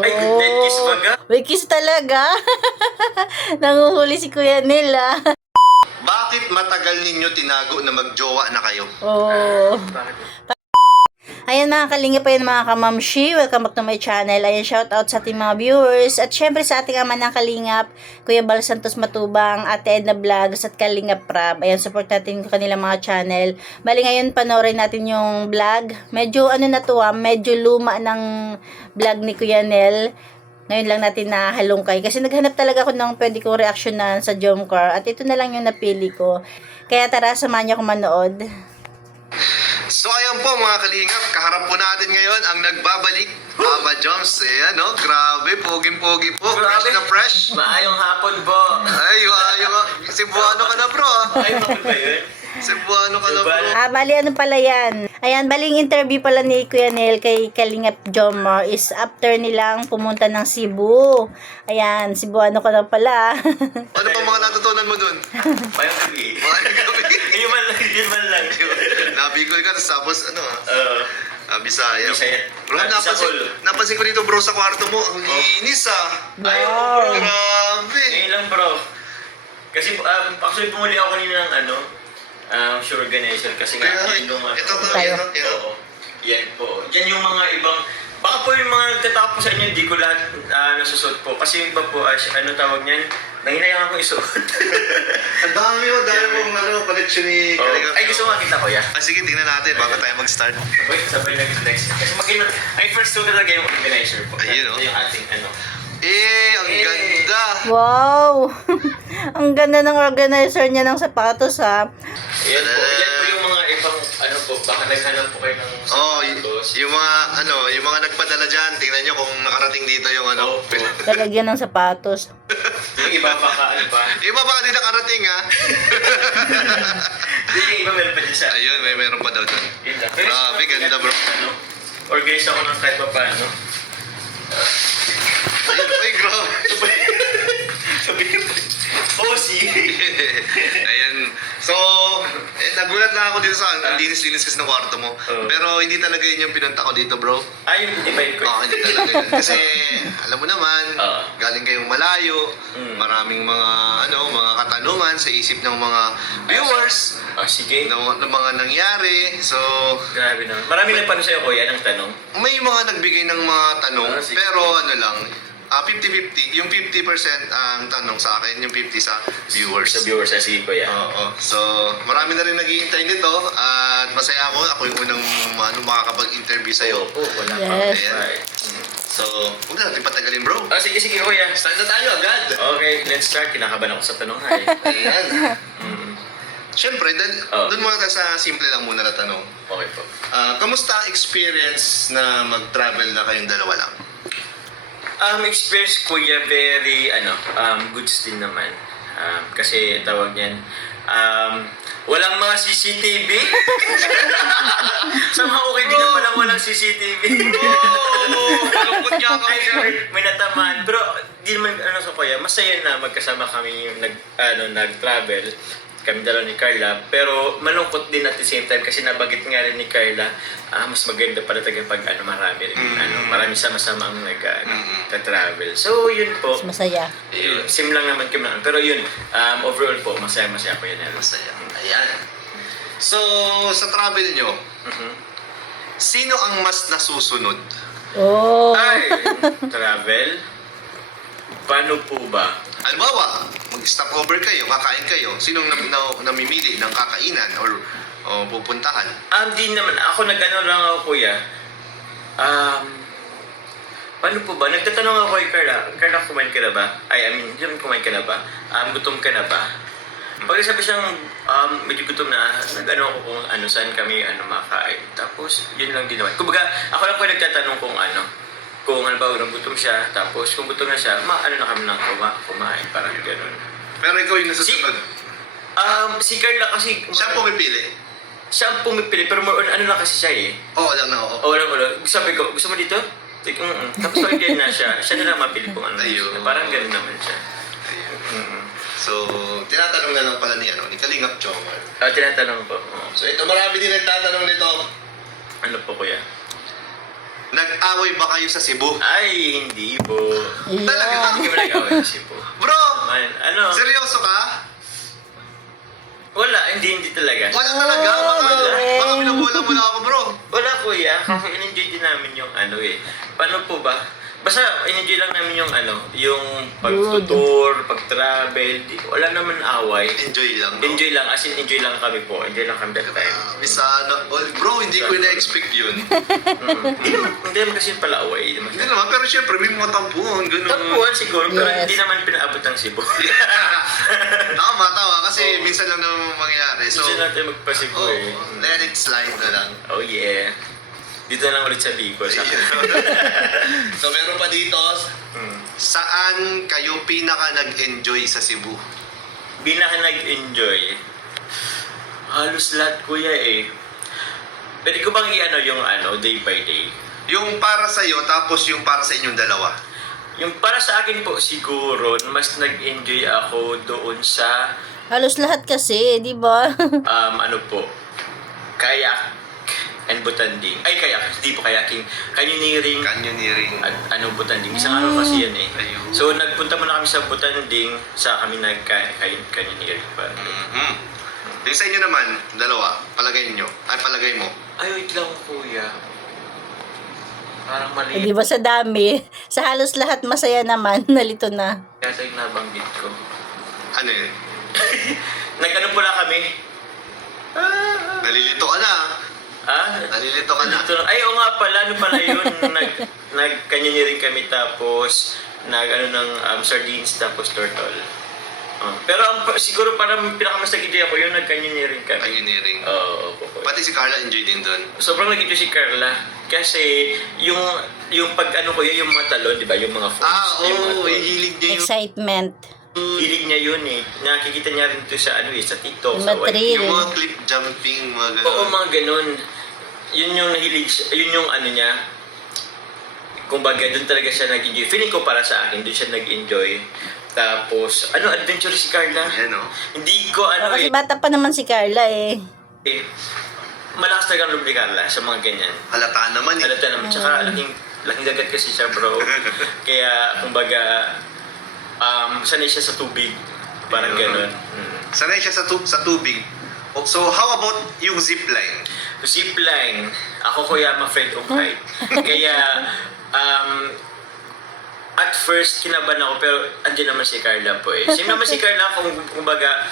Ay, dead kiss baga? May kiss talaga. Nanguhuli si Kuya Nila. Bakit matagal ninyo tinago na magjowa na kayo? Oh. Bakit? Ayan mga kalingap, ayan mga kamamshi, welcome back to my channel. Ayan, shout out sa ating mga viewers. At syempre sa ating ama ng kalingap, Kuya Bal Santos Matubang, Ate Edna Vlogs at Kalingap Prab. Ayan, support natin kanilang mga channel. Bali ngayon, panoorin natin yung vlog. Medyo ano na to medyo luma ng vlog ni Kuya Nel. Ngayon lang natin nahalungkay. Kasi naghanap talaga ako ng pwede kong reaksyonan sa Jomcar. At ito na lang yung napili ko. Kaya tara, samahan niyo ako manood. So ayan po mga kalingap, kaharap po natin ngayon ang nagbabalik, Papa Joms. Ayan no, grabe, poging-pogi po, fresh na fresh. Maayong hapon po. Ay, Cebuano ka na bro Maayong hapon ba yun? Cebuano ka na bro. Bali ano pala yan? Ayan, baling interview pala ni Kuya Nel kay Kalingap Jomar is after nilang pumunta ng Cebu. Ayan, Cebuano ka na pala. Ano pa mga natutunan mo dun? Maayong gabi. Mayang gabi. Yun man lang. Nabigol ka, tapos ano Bisaya. Bisaya. Bro, napansin ko dito bro sa kwarto mo, ang linis Ay, Wow. Grabe. Ngayon lang bro. Kasi actually pumuli ako kanina ng show organizer kasi nga Kaya, yan yung ito to, Tayo. yan. Oo. Yan po. Yan yung mga ibang baka po yung mga nagtatapos sa inyo, hindi ko lahat nasusuot po. Kasi yung iba po, ano tawag niyan, nanginayang ako isuot. Ang dami mong collection ni Kalingap. Ay, gusto mo makita ko, ya? Sige, tingnan natin bago tayo mag-start. Sabay na next. Kasi ay first two talaga yung organizer po. Ayun, oh. Yung ating Ang ganda. Wow! Ang ganda ng organizer niya ng sapatos Ayan po. Yan po yung mga ibang, baka naghanap po kayo ng sapatos. Yung mga nagpadala dyan, tingnan nyo kung nakarating dito yung Opo. Lalagyan ng sapatos. Yung iba baka Iba baka di nakarating Yung iba meron pa din siya. Ayun, meron pa daw dun. Yun lang. Grabe, ganda bro. Organize ako ng kahit pa paano. Ay, grabe. Sabi ko, Bossy. Ayan. So, nagulat lang ako dito sa ang linis-linis kasi ng kwarto mo. Pero hindi talaga yun yung pinunta ko dito, bro. Ay, yung divide ko. Hindi talaga yun. Kasi, alam mo naman, galing kayong malayo, maraming mga katanungan sa isip ng mga viewers, Sige. ng mga nangyari. So, Grabe naman. Marami nagpano sa'yo, kuya, ng tanong. may mga nagbigay ng mga tanong, Sige. pero 50-50. Yung 50% ang tanong sa akin, yung 50 sa viewers. Sa viewers, sige, kuya. Oo. So, marami na rin naghihintay nito at masaya ako. Ako yung unang makakapag-interview sa'yo. Opo, wala pa. Yes. Ayan. So, huwag na natin patagalin, bro. Sige, kuya. Start na tayo agad. Okay, let's start. Kinakabahan ako sa tanong, ay. Ayan. Siyempre, doon muna tayo sa simple lang muna na tanong. Okay po. Kamusta experience na mag-travel na kayong dalawa lang? Experience kuya, very, good din naman. Kasi tawag niyan, walang mga CCTV. Somehow okay din naman ang walang CCTV. Malungkot niya ako. May natamaan. Pero di naman, sa kuya, masaya na magkasama kami yung nag-travel. Kami dalawa ni Carla, pero malungkot din at the same time kasi nabagit nga rin ni Carla, mas maganda pala talaga pag marami rin, marami sama-sama ang nag-travel. So yun po. Mas masaya. Sim lang naman kami, pero yun, overall po, masaya-masaya po yun. Masaya. Ayan. So, sa travel nyo, sino ang mas nasusunod? Oh. Ay, travel? Paano po ba? Halimbawa, mag-stop over kayo, kakain kayo, sinong namimili ng kakainan or pupuntahan? Di naman. Ako nag-ano lang ako, kuya. Paano po ba? Nagtatanong ako kay Carla. Carla, kumain ka na ba? Hindi naman kumain ka na ba? Gutom ka na ba? Pag sabi siyang medyo gutom na, nag-ano ako kung saan kami makain. Tapos, yun lang din naman. Kumbaga, ako lang po nagtatanong kung halimbawa gutom siya, tapos kung gutom na siya, na kami nang kumain, parang gano'n. Pero ikaw yung nasusunod. Si Carla kasi... Siya ang pumipili. Siya ang pumipili, pero more on na kasi siya eh. Oo lang na, oo. Oo lang. Sabi ko, gusto mo dito? Tapos pag na siya na lang mapili kung Ayun. Parang gano'n naman siya. Ayun. So, tinatanong na lang pala ni Kalingap Jomar. Tinatanong po. So, ito marami din nagtatanong nito. Ano po, kuya? Nag Nag-away ba kayo sa Cebu? Ay, hindi po. Talaga? Hindi kami nag-away kasi po. Bro! Man, ano? Seryoso ka? Wala, hindi talaga. Wala talaga? Baka binabula mo na ako, bro. Wala kuya, kasi in-enjoy din namin yung ano eh. Paano po ba? Basta in-enjoy lang namin yung ano, yung pag-tour, pag-travel. Wala naman away. Enjoy lang. No? Enjoy lang, as in enjoy lang kami po. Enjoy lang kami that time. Sana. Bro, hindi ko na-expect yun. Hindi naman kasi yung pala away. Hindi naman, pero syempre may mga tampuhan, gano'n. Tampuhan siguro, pero Yes. hindi naman pinaabot ng Cebu. Tama. Kasi minsan lang naman mangyayari. So, Gusto natin magpa-Cebu oh, eh. let it slide na lang. Oh yeah. Dito na lang ulit sa Bicol. Sa So, meron pa dito, saan kayo pinaka nag-enjoy sa Cebu? Binaka nag-enjoy. Halos lahat kuya eh. Pwede ko bang i-ano yung ano, day by day? Yung para sa'yo, tapos yung para sa inyong dalawa. Yung para sa akin po siguro, mas nag-enjoy ako doon sa Halos lahat kasi, di ba? ano po, kayak and butanding. Ay, kayak, hindi po kayaking. Canyoneering Canyoneering. at ano, butanding. Isang araw kasi yan eh. Ayun. So, nagpunta muna kami sa butanding, sa kami nag-canyoneering pa. Mhm. Yung sa inyo naman, dalawa, palagay nyo. Ay, palagay mo. Ay, wait lang kuya. Parang mali. Di ba sa dami? Sa halos lahat masaya naman, nalito na. Yata yung nabanggit ko. Ano yun? Nag-ano pala kami? Nalilito ka na. Nalilito ka na. Ay, oo nga pala. Ano pala yun? Nag-canyoneering kami tapos nag-ano ng sardines tapos turtle. Pero siguro parang pinakamas nag-enjoy ako yung nag-canyoneering kami. Canyoneering. Oo. Pati si Carla enjoy din doon. Sobrang nag-enjoy si Carla. Kasi yung pag-ano ko yun, yung mga talon, di ba? Yung mga falls. yung mga talon. hilig niya yung... Excitement. Hilig niya yun eh. Nakikita niya rin ito sa ano eh, sa TikTok, Yung sa material. Yung mga cliff jumping, mga gano'n. Oo, mga ganun. Yun yung nahilig, yun yung ano niya. Kumbaga, doon talaga siya nag-enjoy. Feeling ko para sa akin, doon siya nag-enjoy. Tapos, adventure si Carla. Ayan o. Hindi ko Kasi bata pa naman si Carla eh. malakas talaga ang loob ni Carla sa mga ganyan. Halata naman eh. Halata naman. Tsaka, laking dagat kasi siya, bro. Kaya, kumbaga, sanay siya sa tubig. Parang ganun. Sanay siya sa tubig. So, how about yung zipline? Zipline. Ako kuya, I'm afraid of height. Kaya, at first, kinaban ako, pero andyan naman si Carla po eh. Same naman si Carla, kumbaga,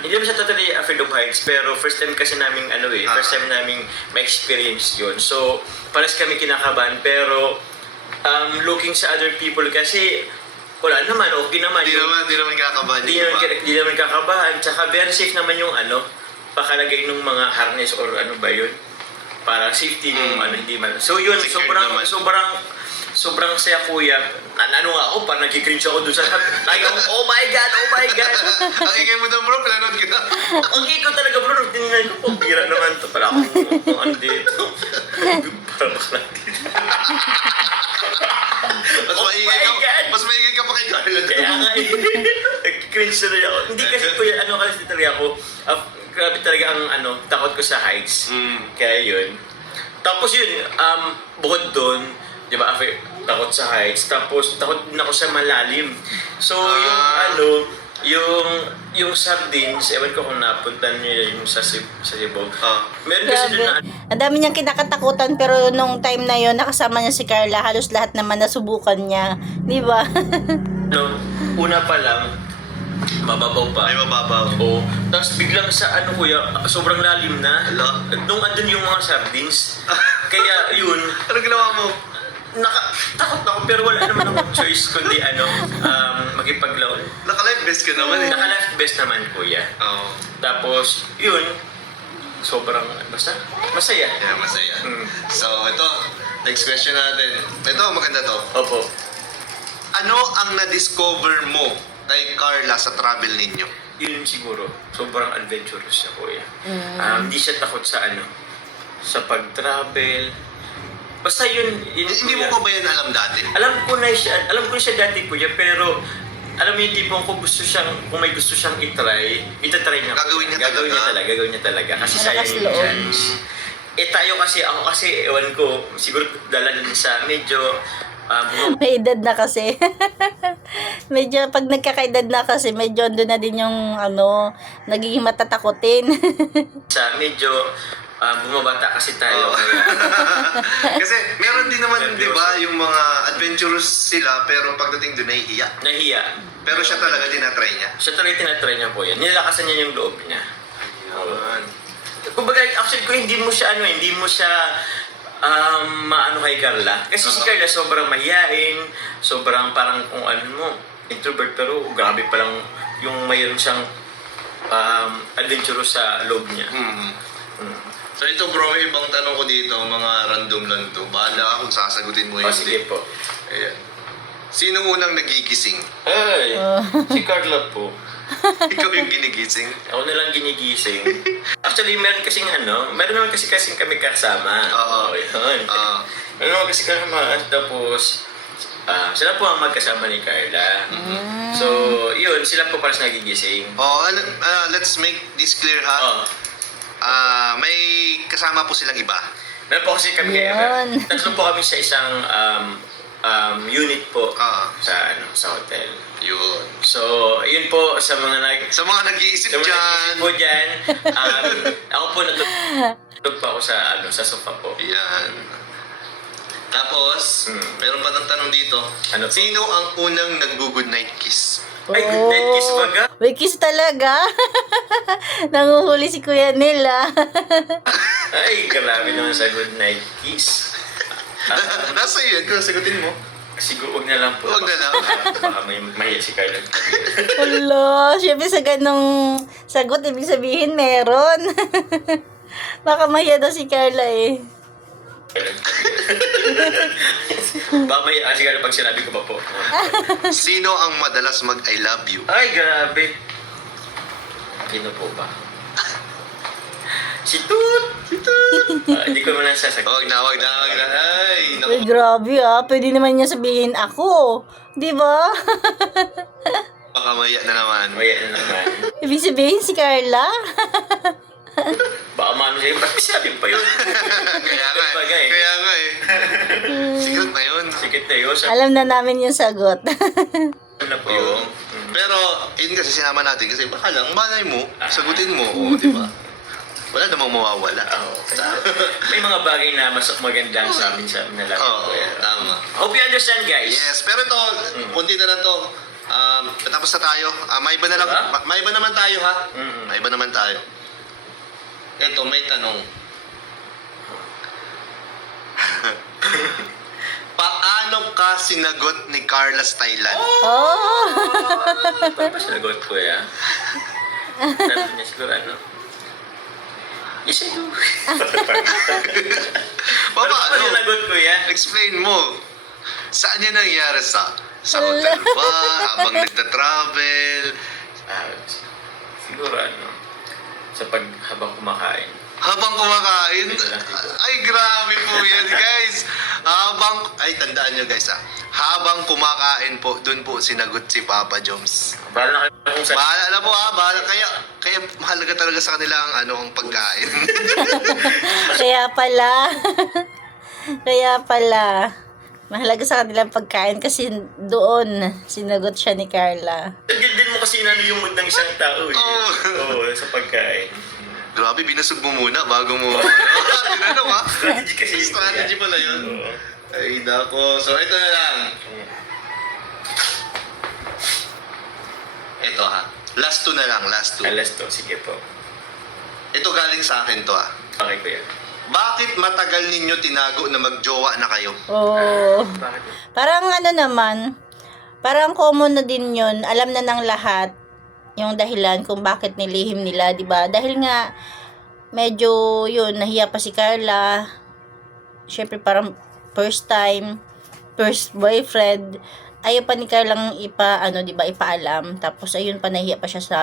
hindi naman siya totally afraid of heights, pero first time kasi namin, first time namin ma-experience yun. So, pares kami kinakabahan, pero looking sa other people, kasi wala naman, okay naman. Di naman kakabahan. Di naman kakabahan, tsaka very safe naman yung pakalagay ng mga harness or ano ba yun, para safety yung hindi man. So yun, Secured naman. sobrang saya kuya. Ano nga ako, parang nag-cringe ako doon sa oh my God, oh my God. Ang ingay mo doon bro, planod ka na. Ang ikaw talaga bro, tinignan ko, pambira naman to. Para kung ano dito. Para bakla dito. Mas maingay ka pa kay Carla. Kaya nga nag-cringe na rin ako. Hindi kasi kuya, kasi talaga ako, grabe talaga ang takot ko sa heights. Kaya yun. Tapos yun, bukod doon, di ba, takot sa heights, tapos takot din ako sa malalim. So, yung sardines, ewan ko kung napuntan niyo yung sa Cebu. Meron kasi doon na, Ang dami niyang kinakatakutan pero nung time na yon nakasama niya si Carla, halos lahat naman nasubukan niya. Di ba? una pa lang, mababaw pa. Ay, mababaw. Oo. Tapos biglang sa kuya, sobrang lalim na. Hala. Nung andun yung mga sardines. Kaya yun, Ano ginawa mo? takot na ako pero wala naman akong choice kundi magipaglaon. Naka-life vest ka naman eh. Naka-life vest naman kuya. Oo. Tapos, yun, sobrang, basta, masaya. Yeah, masaya. Mm. So, ito, next question natin. Ito, maganda to. Opo. Ano ang na-discover mo kay Carla sa travel ninyo? Yun siguro, sobrang adventurous siya kuya. Hindi siya takot sa sa pag-travel. Basta yun Hindi mo kuya. pa ba yan alam dati? Alam ko na siya dati kuya, pero alam mo yung tipong kung may gusto siyang itatry niya. Gagawin niya talaga. Gagawin niya talaga kasi Malakas sayang yung loob. chance. tayo kasi, ako kasi, ewan ko, siguro dala din sa medyo, May edad na kasi. Medyo, pag nagkakaedad na kasi, medyo ando na din yung, nagiging matatakotin. sa medyo, bumabata kasi tayo. Oo. Kaya, Kasi meron din naman, Nervyoso. di ba, yung mga adventurous sila, pero pagdating doon, nahihiya. nahiya. Pero siya talaga tinatry niya. Siya talaga tinatry niya po yan. Nilakasan niya yung loob niya. Ayun. Kumbaga, actually, kung hindi mo siya, maano kay Carla. Kasi si Carla sobrang mahiyain, sobrang parang kung ano mo, introvert, pero grabe palang yung mayroon siyang adventurous sa loob niya. Hmm. Mm. So ito bro, ibang tanong ko dito, mga random lang to. Bahala ka kung sasagutin mo O, yun. sige po. Ayan. Sino unang nagigising? Ay, si Carla po. Ikaw yung ginigising? Ako na lang ginigising. Actually, meron naman kasi kami kasama. Oo. Yun. Oo. Meron naman kasi kasama. Tapos, sila po ang magkasama ni Carla. So, yun, sila po parang nagigising. Oh, let's make this clear ha. Oh. May kasama po silang iba. Meron po kasi kami Yan. tatlo po kami sa isang unit po sa hotel. Yun. So, yun po sa mga Sa mga nag-iisip sa mga dyan. nag-iisip po dyan, ako po natutulog pa ako sa sofa po. Yan. Tapos, meron pa ng tanong dito. Ano po? Sino ang unang nag-good night kiss? Ay, good night kiss baga? May kiss talaga. Nanguhuli si Kuya Nila. Ay, grabe naman sa good night kiss. Nasa iyo yan, kung sagutin mo. Siguro wag na lang po. Wag na lang. Baka may mahiya si Carla. Hello, syempre sa ganong sagot, ibig sabihin meron. Baka mahiya daw si Carla eh. Baka mahiya si Carla pag sinabi ko ba po. Sino ang madalas mag-I love you? Ay, grabe. Sino po ba? Si Toot! Si Toot! Hindi ko naman nasasagot. Wag na. Ay, Uy, naku. grabe pwede naman niya sabihin ako. Di ba? Baka maya na naman. Mahiya na naman. Ibig sabihin si Carla. Baka mano siya, ba't may sabi pa yun? Kaya nga Bagay. eh. Kaya nga eh. Secret na yun. Sikit na yun. Alam na namin yung sagot. Na po Oo. yun. Pero, yun kasi sinama natin kasi baka lang, malay mo, sagutin mo, di ba? Wala namang mawawala. May mga bagay na mas magandang sa amin na lang. Oo, tama. Hope you understand, guys. Yes, pero ito, kunti na lang to. Tapos na tayo. May iba na lang, Diba? may iba naman tayo ha. Mm. May iba naman tayo. Ito, may tanong. Paano ka sinagot ni Carla's Thailand? Oh! Paano sinagot ko ya? Sabi niya siguro yes, I do. Paano? Paano sinagot ko ya? Explain mo. Saan yan nangyari sa hotel ba? Habang nagta-travel? Siguro sa habang kumakain. Habang kumakain? Ay, grabe po yan, guys. Tandaan nyo, guys, habang kumakain po, dun po sinagot si Papa Joms. Bahala na kayo kung saan. Bahala na po, bahala. Kaya mahalaga talaga sa kanila ang pagkain. Kaya pala. Kaya pala. Mahalaga sa kanilang pagkain kasi doon sinagot siya ni Carla. Gandin mo kasi yung mood ng isang tao eh. Oo. Oo, sa pagkain. Grabe, binusog mo muna bago mo, tinanong ha? Strategy kasi yun. Strategy pala yun. Oo. Ay, dako. So, ito na lang. Ito ha. Last two na lang, last two. Alas to, sige po. Ito galing sa akin to ha. Okay ko yan. Bakit matagal ninyo tinago na magjowa na kayo? Oh. Bakit? Parang naman, parang common na din yun. Alam na ng lahat yung dahilan kung bakit nilihim nila, di ba? Dahil nga, medyo yun, nahiya pa si Carla. Siyempre parang first time, first boyfriend. Ayaw pa ni Carlang ipaalam. Tapos ayun pa, nahiya pa siya sa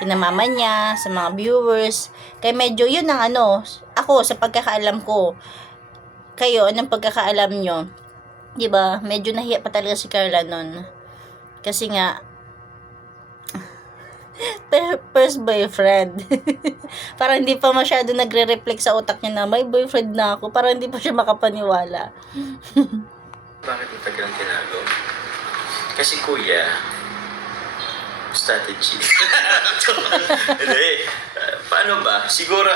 kinamama niya, sa mga viewers. Kaya medyo yun ang ako sa pagkakaalam ko. Kayo, anong pagkakaalam nyo? Diba? Medyo nahiya pa talaga si Carla nun. Kasi nga, First boyfriend. Parang hindi pa masyado nagre-reflect sa utak niya na may boyfriend na ako. Parang hindi pa siya makapaniwala. Bakit matagal ang tinago? Kasi kuya, strategy. Hindi. Paano ba? Siguro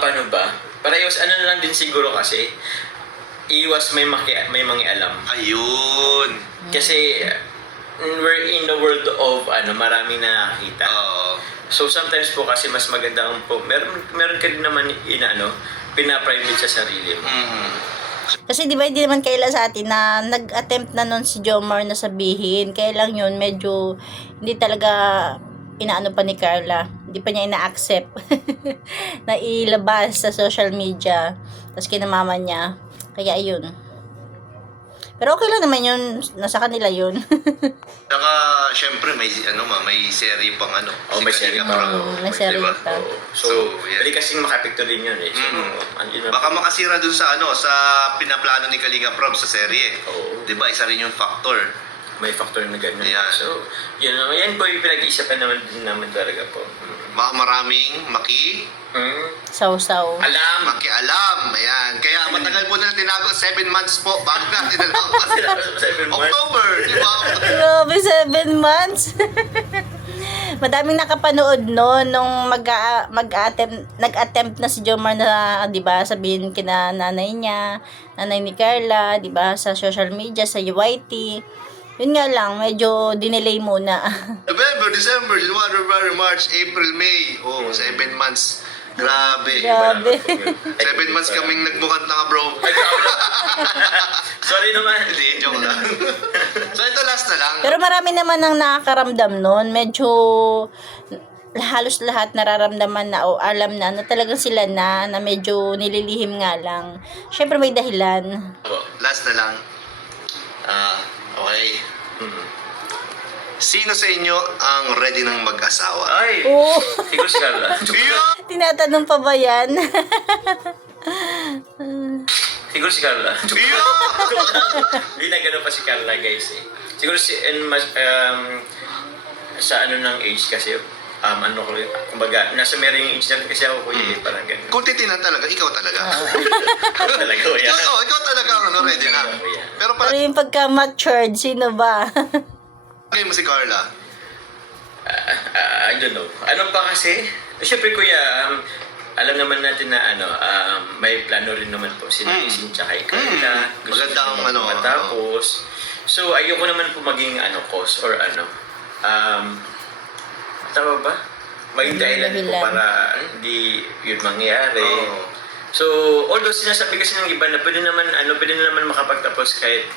paano ba? Parehas ano na lang din siguro kasi iwas may mangialam. Ayun. Kasi we're in the world of maraming nakakita. Oo. So sometimes po kasi mas maganda ang po meron ka din naman pina-private sa sarili mo. Kasi di ba hindi naman kaila sa atin na nag-attempt na nun si Jomar na sabihin. Kaya lang yun, medyo hindi talaga inaano pa ni Carla. Hindi pa niya ina-accept na ilabas sa social media. Tapos kinamama niya. Kaya ayun. Pero okay lang naman yun. Nasa kanila yun. Saka, syempre, may serie pang Oh, may serie Kalinga pa. Prab. May serie Diba? pa. So, yan. pwede kasing makapekto din yun eh. So, andun na. Baka makasira dun sa sa pinaplano ni Kalinga Prab sa serye. Oo. Di ba? Isa rin yung factor. May factor na gano'n. Yan. So, yan po yung pinag-iisipan naman talaga po. Baka maraming Sausaw. Alam! makialam. Ayan. Kaya matagal po na tinago. 7 months po. Bago natin alam. 7 months. October. Di ba? Grabe, 7 months. Madaming nakapanood no nung nag-attempt na si Jomar na, 'di ba, sabihin kina nanay niya, nanay ni Carla, 'di ba, sa social media, sa YT. Yun nga lang, medyo dinelay muna. November, December, January, February, March, April, May. Oh, 7 months. Grabe. Grabe. 7 months kaming nagbukat na bro. Sorry naman. Hindi, joke lang. So ito last na lang. Pero marami naman ang nakakaramdam nun. Medyo halos lahat nararamdaman na o alam na talagang sila na medyo nililihim nga lang. Syempre may dahilan. Last na lang. Okay. Sino sa inyo ang ready ng mag-asawa? Ay! Oo. Siguro si Carla. Yeah! Tinatanong pa ba yan? Siguro si Carla. Yeah! Hindi na gano'n pa si Carla, guys eh. Siguro sa ng age kasi, kumbaga, nasa marrying age na kasi ako kuya eh, parang gano'n. Kung titinan talaga, ikaw talaga. Talaga, kuya. Ikaw talaga ang ready na. Pero Pero yung pagka-matured, sino ba? Palagay mo si Carla. I don't know. Ano pa kasi? Siyempre kuya, alam naman natin na may plano rin naman po si Nisin tsaka kay Carla. Maganda ang matapos. So, ayoko naman po maging cause or tama ba? Maging dahilan po para hindi yun mangyari. Oo. So, although sinasabi kasi ng iba na pwede naman makapagtapos kahit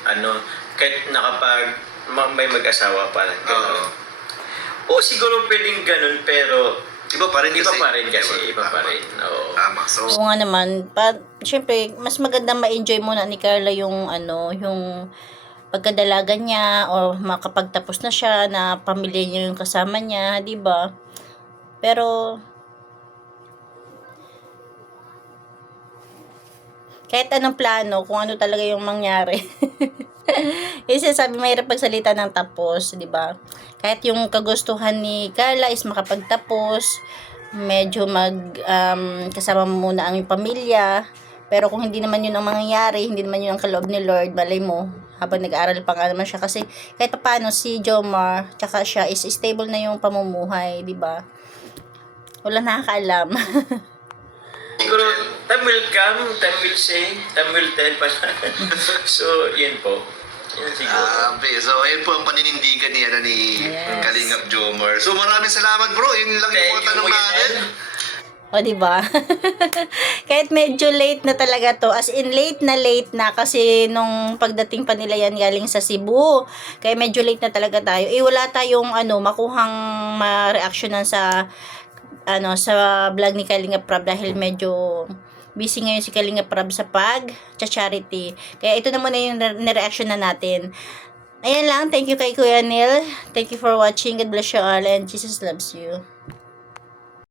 may mag-asawa parang gano'n. O siguro pwedeng gano'n pero Iba pa rin kasi. Iba pa rin. Oo. Tama. So, Oo nga naman. Siyempre, mas magandang ma-enjoy muna ni Carla yung yung pagkadalaga niya o makapagtapos na siya na pamilya niya yung kasama niya, di ba? Pero kahit anong plano, kung ano talaga yung mangyari. Kasi sabi mahirap pagsalita ng tapos, di ba? Kahit yung kagustuhan ni Carla is makapagtapos, medyo kasama muna ang pamilya. Pero kung hindi naman yun ang mangyayari, hindi naman yun ang kaloob ni Lord, malay mo, habang nag-aaral pa nga naman siya. Kasi kahit paano si Jomar, tsaka siya is stable na yung pamumuhay, di ba? Wala nakakaalam. Siguro, time will come, time will say, time will tell pa. So, yun po. Yun siguro. so ayun po ang paninindigan ni Yes. Kalingap Jomar. So maraming salamat bro. Yun lang yung mga tanong natin. O, diba? Kahit medyo late na talaga to. As in, late na kasi nung pagdating pa nila yan galing sa Cebu. Kaya medyo late na talaga tayo. Wala tayong makuhang ma-reactionan sa vlog ni Kalinga Prab dahil medyo busy ngayon si Kalinga Prab sa charity. Kaya ito na muna yung nireaction na natin. Ayan lang. Thank you kay Kuya Neil. Thank you for watching. God bless you all and Jesus loves you.